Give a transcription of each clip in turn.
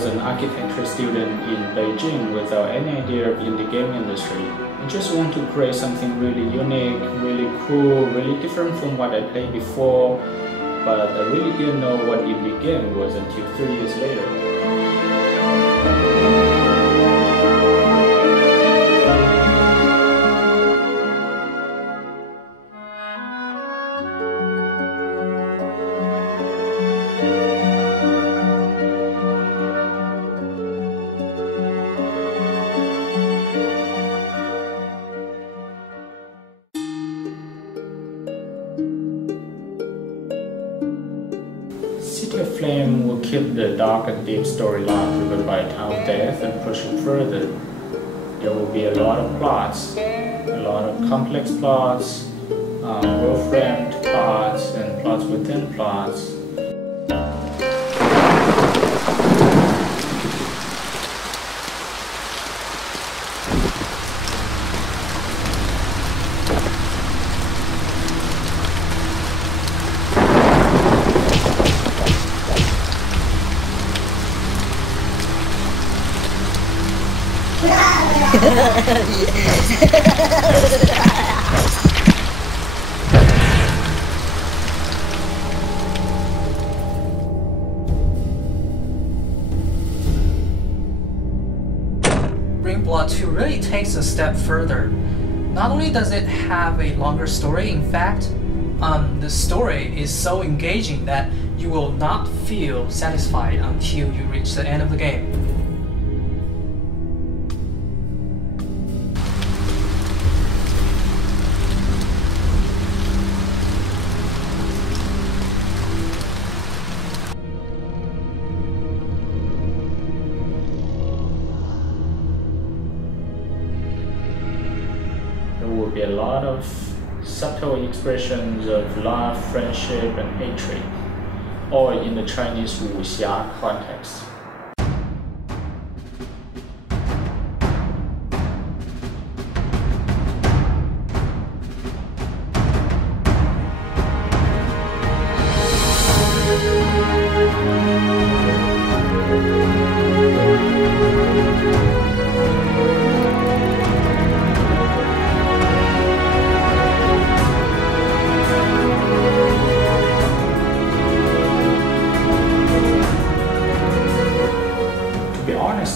was an architecture student in Beijing without any idea of indie game industry. I just want to create something really unique, really cool, really different from what I played before, but I really didn't know what indie game was until 3 years later. City of Flame will keep the dark and deep storyline driven by Town of Death and push it further. There will be a lot of plots, a lot of complex plots, well-framed plots, and plots within plots. Rainblood 2 really takes a step further. Not only does it have a longer story, in fact, the story is so engaging that you will not feel satisfied until you reach the end of the game. There will be a lot of subtle expressions of love, friendship, and hatred, all in the Chinese wuxia context.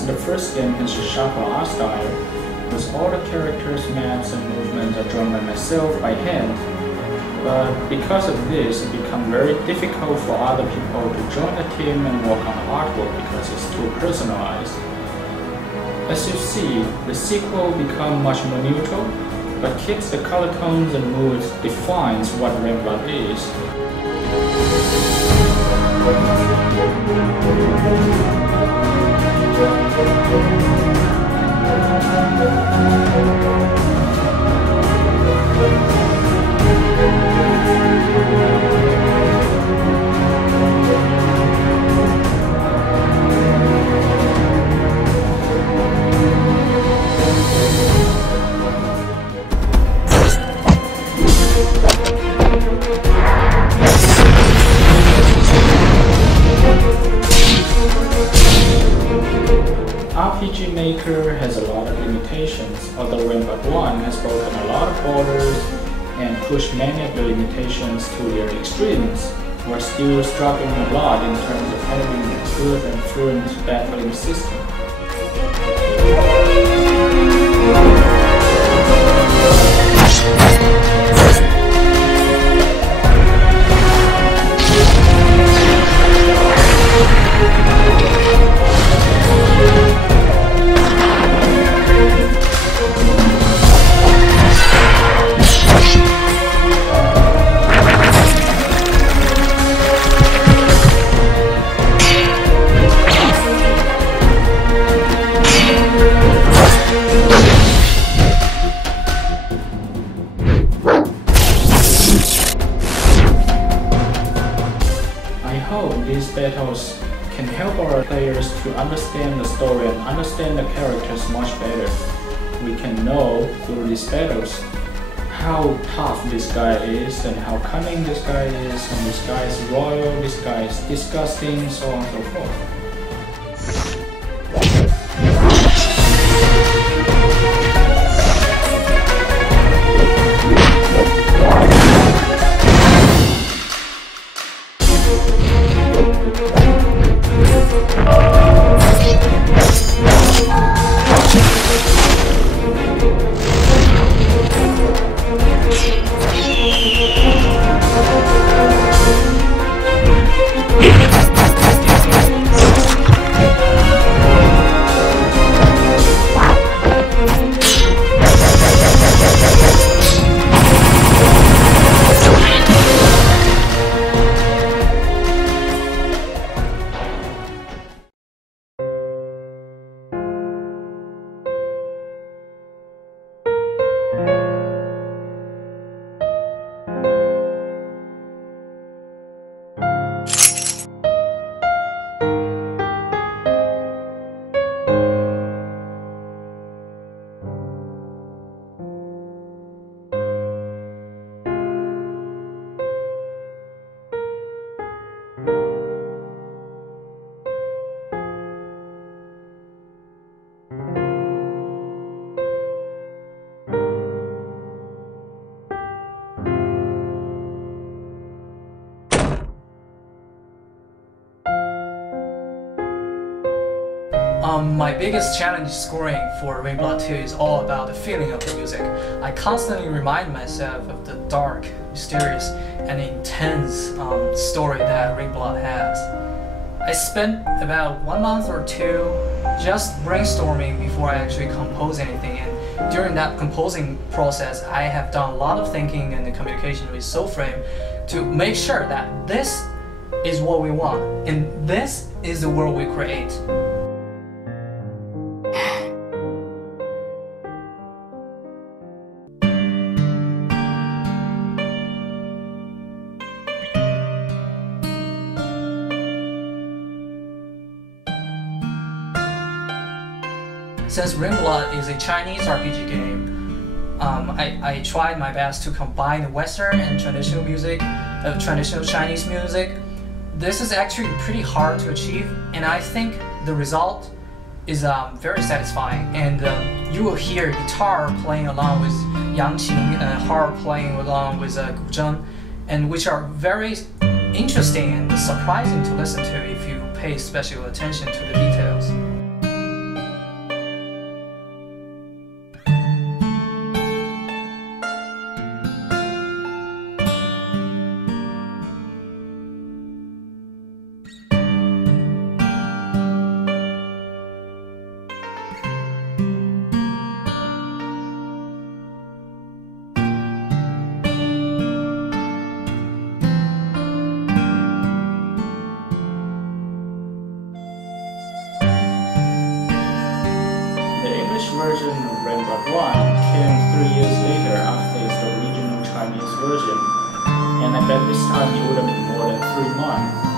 The first game has a sharper art style, with all the characters, maps, and movements are drawn by myself by hand. But because of this, it becomes very difficult for other people to join the team and work on the artwork because it's too personalized. As you see, the sequel becomes much more neutral, but keeps the color tones and moods defines what Rainblood is. RPG Maker has a lot of limitations, although Rainblood 1 has broken a lot of borders and pushed many of the limitations to their extremes. We're still struggling a lot in terms of having a good and fluent battling system. These battles can help our players to understand the story and understand the characters much better. We can know through these battles how tough this guy is and how cunning this guy is, and this guy is royal, this guy is disgusting, so on and so forth. My biggest challenge scoring for Rainblood 2 is all about the feeling of the music. I constantly remind myself of the dark, mysterious, and intense story that Rainblood has. I spent about 1 month or 2 just brainstorming before I actually compose anything, and during that composing process I have done a lot of thinking and the communication with Soulframe to make sure that this is what we want and this is the world we create. Since Rainblood is a Chinese RPG game, I tried my best to combine the Western and traditional music, traditional Chinese music. This is actually pretty hard to achieve, and I think the result is very satisfying. And you will hear guitar playing along with yangqin and harp playing along with guzheng, and which are very interesting and surprising to listen to if you pay special attention to the details. Version of Rainblood 1 came 3 years later after its original Chinese version, and I bet this time it would have been more than 3 months.